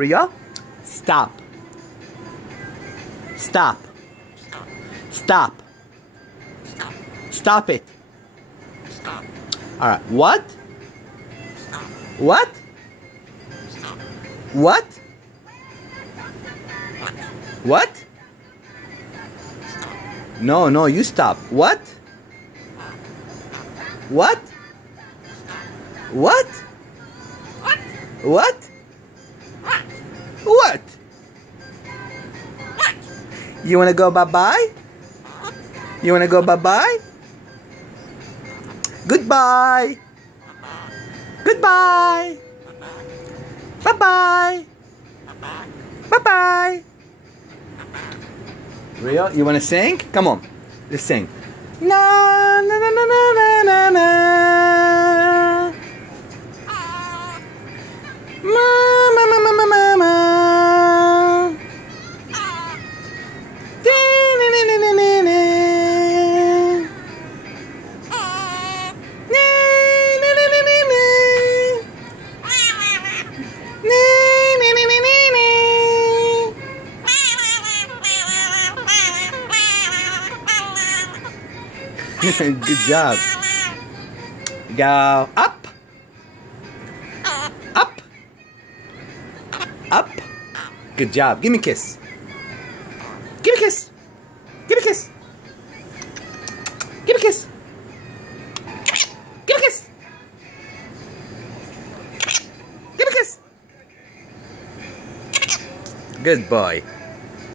Rio, stop. Stop. Stop. Stop it. Alright, what? What? What? What? No, you stop. What? What? What? What? What? You wanna go bye-bye? You wanna go bye-bye? Goodbye! Goodbye! Bye-bye! Bye-bye! Rio, you wanna sing? Come on, let's sing. Na na na na na na na. Ma ma ma ma ma ma ma. Dee nee nee nee nee nee nee. Nee nee nee nee nee nee. Nee nee nee nee nee nee. Good job. Go up. Up. Up. Good job. Give me a kiss. Give me a kiss. Give me a kiss. Give me a kiss. Give me a kiss. Give me a kiss. Good boy.